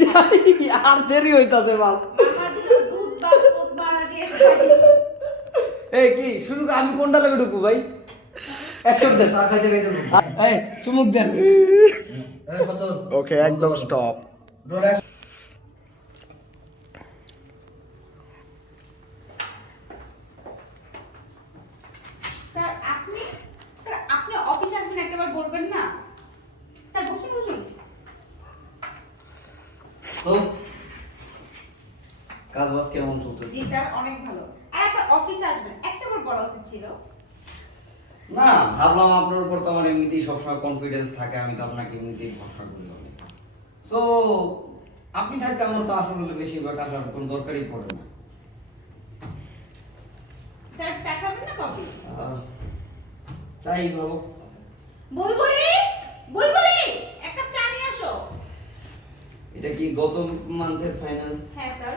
যাই আর দেরি হইতাছে বাল। এই কি শুরু আমি কোনটা লাগে ঢুকবো ভাই? চুমুক দেন। ওকে একদম স্টপ রোড স্যার আপনি স্যার আপনি অফিসে আসবেন একবার বলবেন না স্যার বসুন বসুন তো কাজ বাজ কেমন জি স্যার অনেক ভালো। আর একটা অফিসে আসবেন বলা উচিত ছিল। না ভাবলাম আপনার উপর তো আমার এমনিতেই সবসময় কনফিডেন্স থাকে আমি তো আপনাকে এমনিতেই ভরসা করি অনেক। সো আপনি থাকতে আমার তো আসলে বেশিরভাগ আসার কোনো দরকারই পড়ে না। স্যার চা খাবেন না কফি? চাই ভালো বুলবুলি বুলবুলি এক কাপ চা নিয়ে আসো এটা কি গত মান্থের ফাইন্যান্স হ্যাঁ স্যার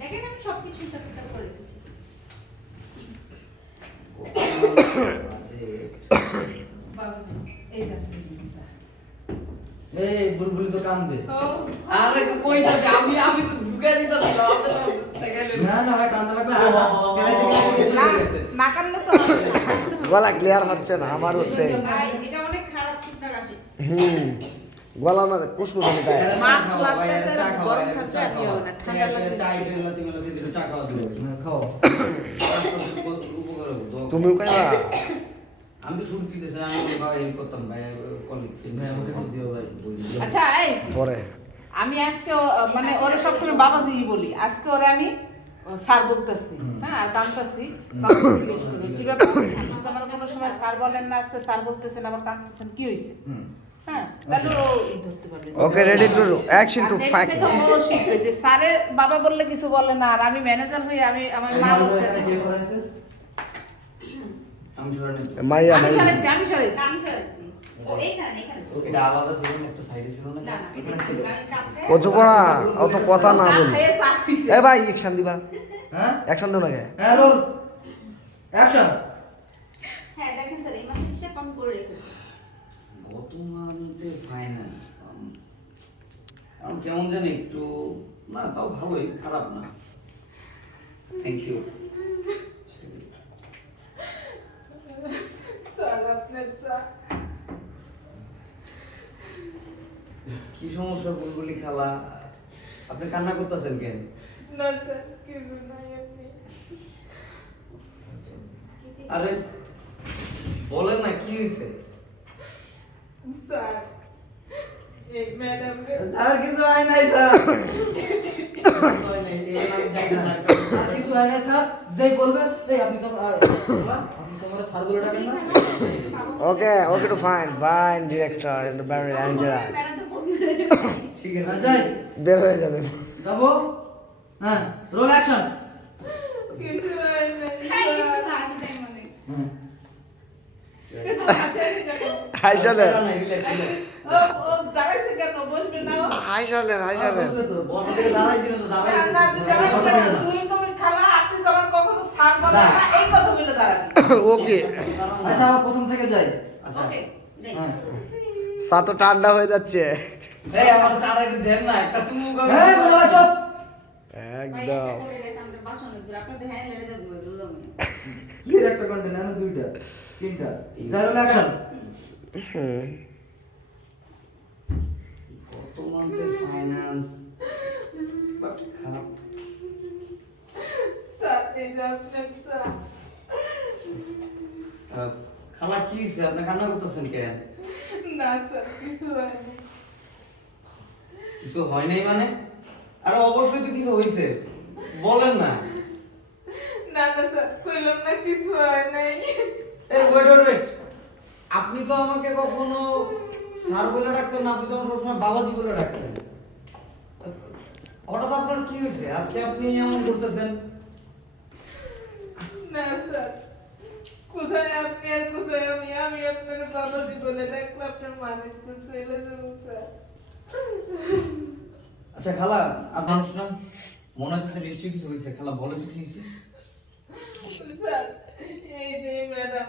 দেখেন আমি সবকিছু হিসাব কিতাব করে রেখেছি। এই বুলবুলি তো কানবে। আরে কই যাবে আমি আমি তো ঢুকে দিতেছিলাম আপনি তো ঠেকাইলেন। না না ভাই কান্দা লাগবে। না না তো গলা ক্লিয়ার হচ্ছে না আমারও সেই এটা অনেক খারাপ শুকনা কাশি হুম। গলা না কুসকুসানি তাই। চা মাথা খাওয়া, ভাই, লাগতেছে, চা খাওয়া, গরম এটা থাকছে, চা আর কি হবে না, খাওয়া। ঠান্ডা চা, লাগবে। চা, এটা লাচি মেলাচি দিলে চা খাওয়া দিবে। খাও উপকার হবে, দোয়া করো। তুমিও কইবা আমি তো শুরু দিতেছি না, আমি ভাই করতাম ভাই কলিগ না, আমাকে দিও ভাই। আচ্ছা এই। পরে। আমি আজকে মানে ওরে সবসময় বাবাজি বলি আজকে ওরে আমি স্যার বলতেছি হ্যাঁ কানতেছি। তখন জিজ্ঞেস করি, কি ব্যাপার? আমার কোনো সময় স্যার বলেন না আজকে স্যার বলতেছেন আবার কানতেছেন কি হয়েছে okay ready to action to fight যে স্যারে বাবা বললে কিছু বলে না আর আমি ম্যানেজার হয়ে আমি আমার মা বলছে আমি ছোড়া নেই মাইয়া আমি মাইয়া। সরাইছি আমি সরাইছি আমি ফেলেছি ও এখানে এটা আলাদা ছিল না একটা সাইডে ছিল না? না না ছিল। আমি কাপে অত কথা না বলি। খেয়ে এ ভাই অ্যাকশন দিবা। হ্যাঁ? অ্যাকশন দাও না কে? হ্যাঁ রোল অ্যাকশন হ্যাঁ দেখেন স্যার এই মাসের হিসাব আমি করে রেখেছি। গত মান্থে ফাইন্যান্স আমি কেমন জানি একটু না তাও ভালোই খারাপ না। থ্যাংক ইউ কি সমস্যা বুলবুলি খালা? আপনি কান্না করতেছেন কেন? না স্যার কিছু নাই আপনি আরে বলেন না কি হয়েছে? স্যার এই ম্যাডাম স্যার কিছু হয় নাই স্যার। কিছু হয় নাই স্যার। যেই বলবেন এই আপনি তো আপনি তো স্যার বলে ডাকেন না। Okay okay to fine fine director and very dangerous ঠিক আছে যাই। বের হয়ে যাবে। যাব? হ্যাঁ রোল অ্যাকশন কিছু হয় নাই কথা বলে দাঁড়াবি ওকে আচ্ছা প্রথম থেকে যাই আচ্ছা ঠান্ডা হয়ে যাচ্ছে। একদম। একটা কন্টেনার না দুইটা, তিনটা। যাই ফাইন্যান্স বাট খারাপ। খালা কি হয়েছে? আপনি কান্না করতেছেন কেন? না স্যার কিছু হয় কিছু হয় নাই মানে? আরে অবশ্যই তো কিছু হয়েছে। বলেন না। না না স্যার কইলাম না কিছু হয় নাই। এই ওয়েট ওয়েট আপনি তো আমাকে কখনো স্যার বলে ডাকতেন না আপনি তো সবসময় বাবাজি বলে ডাকতেন। হঠাৎ আপনার কি হয়েছে? আজকে আপনি এমন করতেছেন। না স্যার। কোথায় আপনি আর কোথায় আমি? আমি আপনার বাবাজি বলে ডাকলে আপনার মানের চলে যাব স্যার। আচ্ছা খালা আপনার শোনা মনে হচ্ছে নিশ্চয়ই কিছু হয়েছে। খালা বলে কি হয়েছে? স্যার এই যে ম্যাডাম